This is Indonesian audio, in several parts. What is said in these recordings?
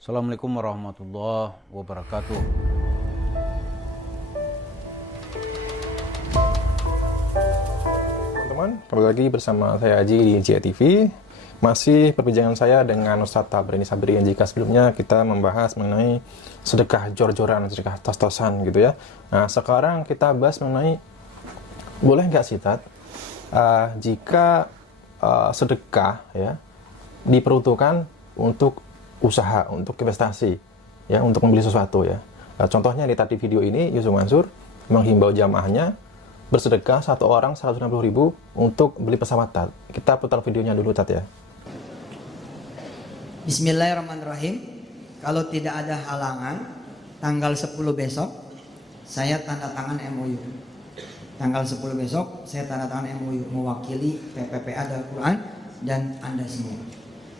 Assalamualaikum warahmatullahi wabarakatuh. Teman-teman, kembali lagi bersama saya Aji di JTV. Masih perbincangan saya dengan Ustadz Tabrini Sabri yang jika sebelumnya kita membahas mengenai sedekah jor-joran, sedekah tos-tosan gitu ya. Nah, sekarang kita bahas mengenai boleh nggak sih Tat, jika sedekah ya diperuntukkan untuk usaha, untuk investasi ya, untuk membeli sesuatu ya. Contohnya di tadi video ini Yusuf Mansur menghimbau jamaahnya bersedekah satu orang 160.000 untuk beli pesawat Tat. Kita putar videonya dulu Tat ya. Bismillahirrahmanirrahim. Kalau tidak ada halangan, tanggal 10 besok saya tanda tangan MOU. Tanggal 10 besok saya tanda tangan MOU mewakili PPPA Al-Quran dan Anda semua.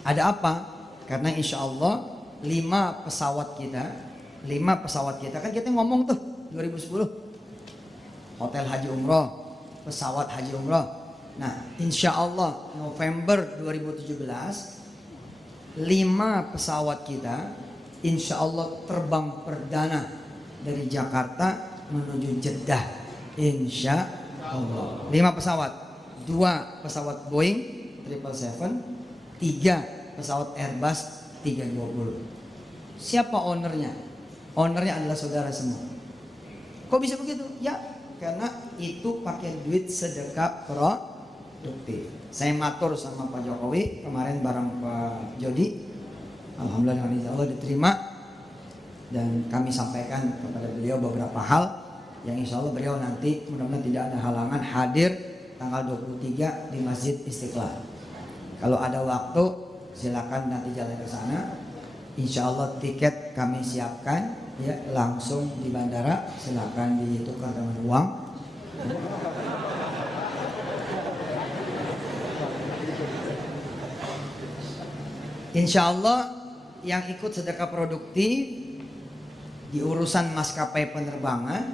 Ada apa? Karena insya Allah 5 pesawat kita kan kita ngomong tuh 2010 hotel haji umroh, pesawat haji umroh. Nah, insya Allah November 2017 5 pesawat kita insya Allah terbang perdana dari Jakarta menuju Jeddah. Insya Allah 5 pesawat, 2 pesawat Boeing 777, 3 pesawat Airbus 320. Siapa ownernya? Ownernya adalah saudara semua. Kok bisa begitu? Ya, karena itu pakai duit sedekah produktif. Saya matur sama Pak Jokowi kemarin bareng Pak Jody. Alhamdulillah insya Allah diterima. Dan kami sampaikan kepada beliau beberapa hal yang insya Allah beliau nanti mudah-mudahan tidak ada halangan hadir tanggal 23 di Masjid Istiqlal. Kalau ada waktu silakan nanti jalan ke sana. Insya Allah tiket kami siapkan ya, langsung di bandara, silakan ditukar dengan uang. Insya Allah yang ikut sedekah produktif di urusan maskapai penerbangan,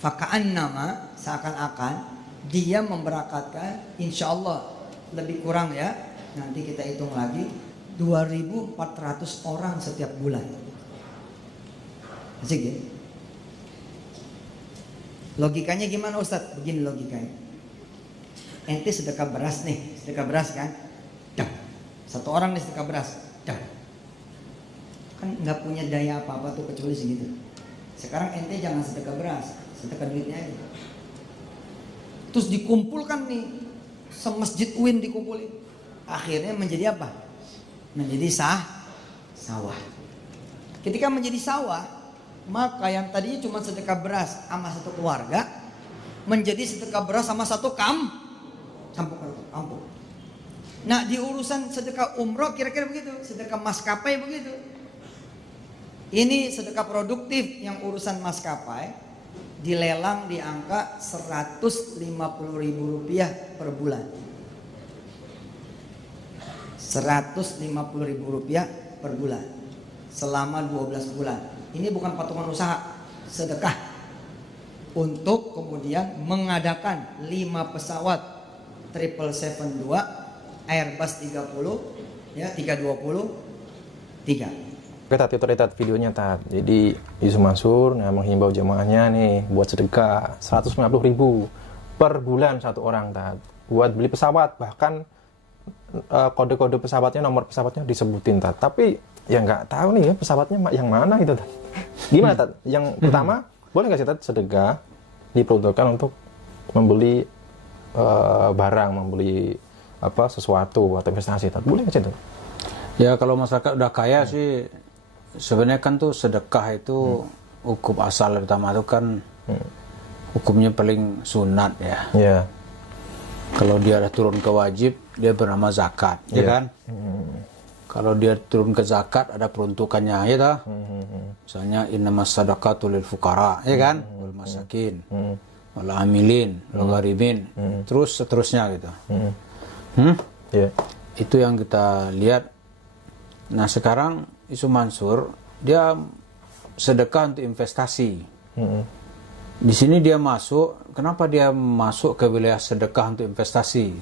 fakaan nama seakan-akan dia memberangkatkan, insya Allah lebih kurang ya, nanti kita hitung lagi 2.400 orang setiap bulan. Asik ya? Logikanya gimana Ustadz? Begini logikanya. Ente sedekah beras nih, sedekah beras kan? Dah. Satu orang nih sedekah beras. Dah. Kan nggak punya daya apa-apa tuh kecuali segitu. Sekarang ente jangan sedekah beras, sedekah duitnya aja. Terus dikumpulkan nih, semasjid UIN dikumpulin. Akhirnya menjadi apa? Menjadi sawah. Ketika menjadi sawah, maka yang tadinya cuma sedekah beras sama satu keluarga menjadi sedekah beras sama satu kampung. Nah, di urusan sedekah umroh kira-kira begitu, sedekah maskapai begitu. Ini sedekah produktif yang urusan maskapai dilelang di angka Rp150.000 per bulan. Rp150.000 per bulan selama 12 bulan. Ini bukan patungan usaha, sedekah untuk kemudian mengadakan 5 pesawat 777-2 Airbus 30 ya 320-3. Oke Tat, itu Tat videonya Tat. Jadi Yusuf Mansur menghimbau jemaahnya nih buat sedekah 150.000 per bulan satu orang Tat, buat beli pesawat. Bahkan kode-kode pesawatnya, nomor pesawatnya disebutin Tat. Tapi ya nggak tahu nih ya pesawatnya yang mana gitu Tat. Gimana Tat? Yang pertama, boleh nggak sih Tat sedekah diperuntukkan untuk membeli barang, membeli apa sesuatu atau investasi Tat? Boleh nggak sih Tat? Ya kalau masyarakat udah kaya sih sebenarnya kan tuh sedekah itu hukum asal pertama itu kan hukumnya paling sunat ya. Iya. Kalau dia ada turun ke wajib dia bernama zakat, ya kan? Kalau dia turun ke zakat ada peruntukannya, ya toh? Misalnya innamas shadaqatu lil fuqara, ya kan? Wal masakin, wal amilin, wal gharibin, terus seterusnya gitu. Yeah. Itu yang kita lihat. Nah sekarang Yusuf Mansur dia sedekah untuk investasi. Di sini dia masuk. Kenapa dia masuk ke wilayah sedekah untuk investasi?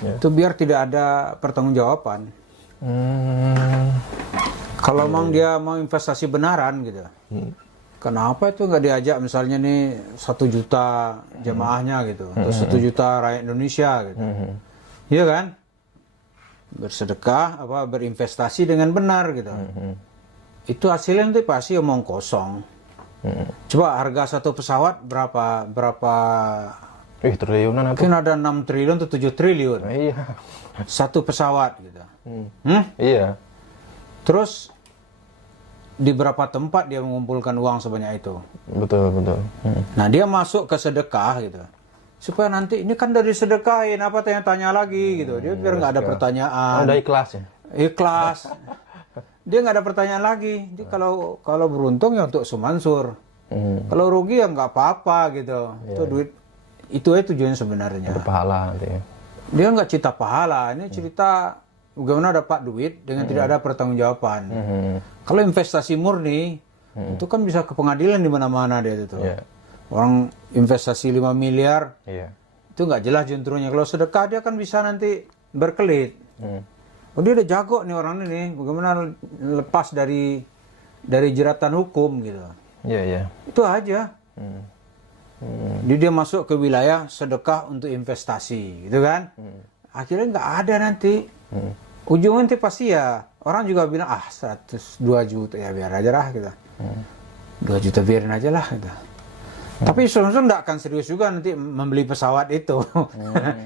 Itu biar tidak ada pertanggungjawaban. Kalau memang dia mau investasi benaran gitu, kenapa itu nggak diajak misalnya nih 1 juta jamaahnya gitu, atau 1 juta rakyat Indonesia gitu, iya kan? Bersedekah berinvestasi dengan benar gitu. Itu hasilnya nanti pasti omong kosong. Coba harga satu pesawat berapa triliunan apa? mungkin ada 6 triliun atau 7 triliun Iya. satu pesawat gitu. Iya. Terus di berapa tempat dia mengumpulkan uang sebanyak itu? Betul. Nah, dia masuk ke sedekah gitu. Supaya nanti ini kan dari sedekahin, apa tanya-tanya lagi gitu. Dia biar nggak ada pertanyaan. Udah ikhlas ya? Ikhlas. Dia nggak ada pertanyaan lagi. Jadi kalau beruntung ya untuk Sumansur. Kalau rugi ya nggak apa-apa gitu. Itu duit itu aja tujuannya sebenarnya. Berpahala nanti ya. Dia nggak cerita pahala. Ini cerita bagaimana dapat duit dengan tidak ada pertanggungjawaban. Kalau investasi murni itu kan bisa ke pengadilan di mana-mana dia itu. Orang investasi 5 miliar itu nggak jelas juntrunnya. Kalau sedekah dia kan bisa nanti berkelit. Oh, dia udah jago nih orang ini, bagaimana lepas dari jeratan hukum gitu. Itu aja. Dia masuk ke wilayah sedekah untuk investasi, gitu kan? Akhirnya nggak ada nanti. Ujungnya nanti pasti ya orang juga bilang 102 juta ya biar aja lah gitu. 2 juta biarin aja lah gitu. Tapi Sumansur nggak akan serius juga nanti membeli pesawat itu.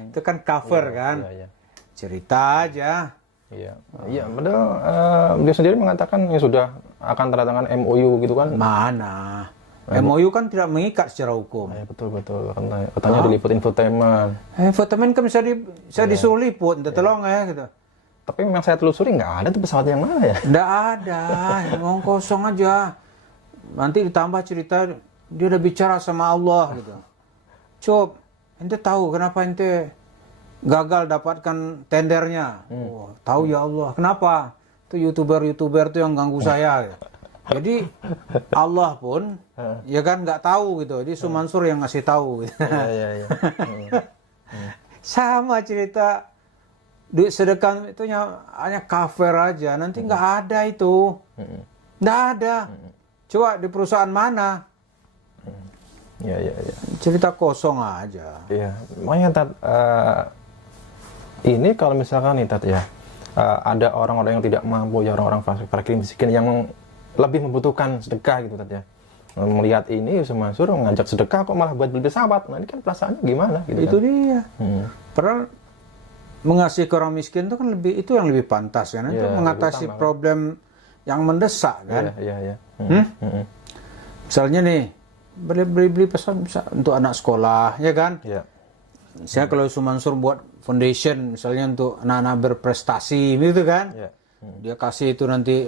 Itu kan cover kan. Cerita aja. Iya, padahal dia sendiri mengatakan ya sudah akan tanda tangan MOU gitu kan? Mana? MOU kan tidak mengikat secara hukum. Betul. Katanya diliput infotainment. Infotainment kan bisa disuruh liput, minta tolong ya gitu. Tapi memang saya telusuri nggak ada tuh pesawat yang mana ya? Nggak ada, ngomong kosong aja. Nanti ditambah cerita dia udah bicara sama Allah gitu. Coba, ente tahu kenapa ente gagal dapatkan tendernya? Oh, tahu ya Allah. Kenapa? Itu youtuber tuh yang ganggu saya. Gitu. Jadi Allah pun ya kan nggak tahu gitu. Jadi Sumansur yang ngasih tahu. Gitu. Iya. Sama cerita duit sedekah itu hanya cover aja. Nanti nggak ada itu. Nggak ada. Coba di perusahaan mana? Iya. Cerita kosong aja. Iya. Makanya Tat, ini kalau misalkan nih Tat ya, ada orang-orang yang tidak mampu, ya orang-orang fakir miskin yang lebih membutuhkan sedekah gitu Tat ya. Melihat ini Sumansur mengajak sedekah kok malah buat beli pesawat. Nah ini kan perasaannya gimana gitu Itu kan? dia. Padahal mengasihi ke orang miskin itu kan itu yang lebih pantas kan. Itu mengatasi problem yang mendesak kan. Iya. Misalnya nih beli pesan bisa untuk anak sekolah ya kan. Iya. Misalnya kalau Sumansur buat foundation misalnya untuk anak-anak berprestasi gitu kan. Iya. Dia kasih itu nanti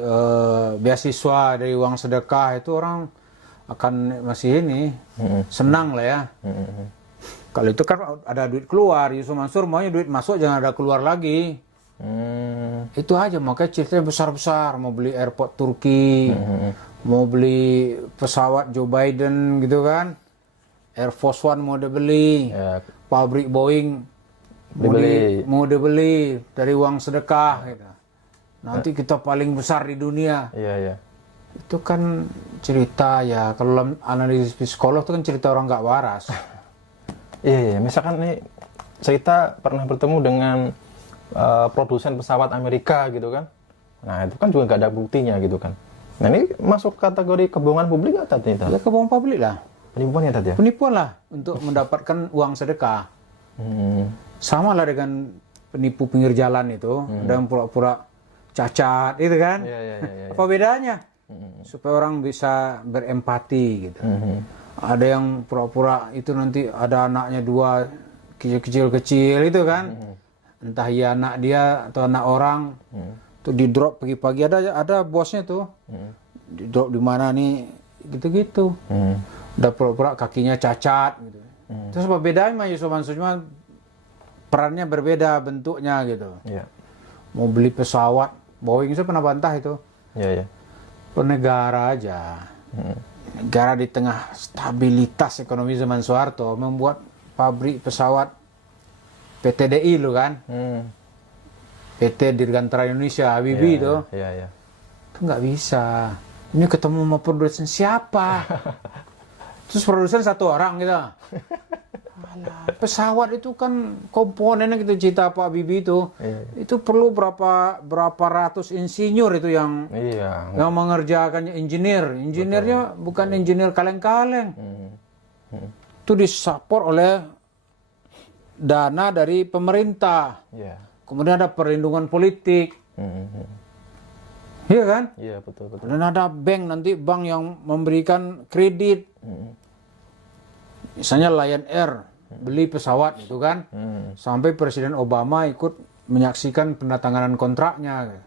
beasiswa dari uang sedekah, itu orang akan masih senang lah ya. Kalau itu kan ada duit keluar, Yusuf Mansur maunya duit masuk jangan ada keluar lagi. Itu aja, makanya ceritanya besar-besar, mau beli airport Turki, mau beli pesawat Joe Biden gitu kan, Air Force One mau dibeli, pabrik Boeing mau dibeli dari uang sedekah gitu. Nanti kita paling besar di dunia. Iya. Itu kan cerita ya, kalau analisis psikolog itu kan cerita orang nggak waras. Iya. Misalkan nih, kita pernah bertemu dengan produsen pesawat Amerika gitu kan. Nah itu kan juga nggak ada buktinya gitu kan. Nah ini masuk kategori kebohongan publik nggak tadi? Ya kebohongan publik lah. Penipuan ya tadi ya? Penipuan lah untuk mendapatkan uang sedekah. Sama lah dengan penipu pinggir jalan itu, dan pura-pura cacat itu kan. Iya. Apa bedanya? Supaya orang bisa berempati gitu. Ada yang pura-pura itu nanti ada anaknya 2 kecil-kecil itu kan. Entah ya anak dia atau anak orang. Tuh di drop pagi-pagi ada bosnya tuh. Di drop di mana nih gitu-gitu. Udah pura-pura kakinya cacat gitu. Terus apa bedanya sama Yusuf Mansur, cuma perannya berbeda bentuknya gitu. Iya. Mau beli pesawat Boeing, saya pernah bantah itu. Iya. Negara aja. Negara di tengah stabilitas ekonomi zaman Soeharto membuat pabrik pesawat PTDI lo kan. PT Dirgantara Indonesia, Habibie itu. Iya. Itu nggak bisa. Ini ketemu sama produsen siapa? Terus produsen satu orang gitu. Alah, pesawat itu kan komponennya kita cerita Pak Bibi itu. Itu perlu berapa ratus insinyur itu yang mengerjakannya, engineer-nya bukan engineer kaleng-kaleng. Itu disupport oleh dana dari pemerintah. Kemudian ada perlindungan politik. Iya kan? Iya, betul. Dan ada bank yang memberikan kredit. Misalnya Lion Air beli pesawat itu kan, sampai Presiden Obama ikut menyaksikan penandatanganan kontraknya.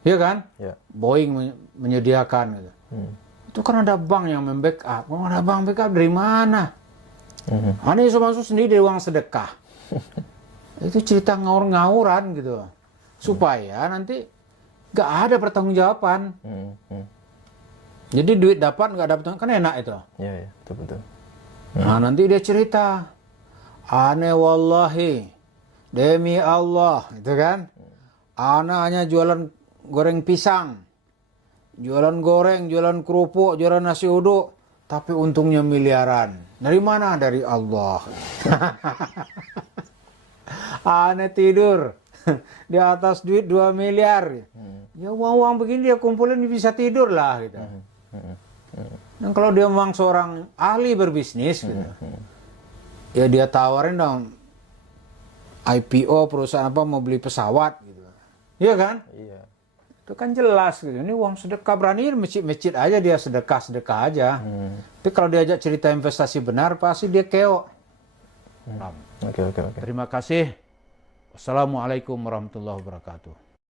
Iya kan? Boeing menyediakan. Gitu. Itu kan ada bank yang membackup. Ada bank backup dari mana? Ini masuk sendiri dari uang sedekah. Itu cerita ngawur-ngawuran gitu. Supaya nanti nggak ada pertanggungjawaban. Jadi duit dapat nggak dapat kan enak itu. Iya, betul. Nah nanti dia cerita, ane wallahi demi Allah, itu kan, ana hanya jualan goreng pisang, jualan goreng, jualan kerupuk, jualan nasi uduk, tapi untungnya miliaran. Dari mana? Dari Allah. Ane tidur di atas duit 2 miliar. Ya uang begini dia kumpulin bisa tidur lah gitu. Dan kalau dia memang seorang ahli berbisnis gitu, ya dia tawarin dong IPO perusahaan apa mau beli pesawat gitu. Iya kan? Iya. Itu kan jelas gitu. Ini uang sedekah, berani masjid aja dia sedekah aja. Tapi kalau diajak cerita investasi benar pasti dia keok. Oke. Terima kasih. Wassalamualaikum warahmatullahi wabarakatuh.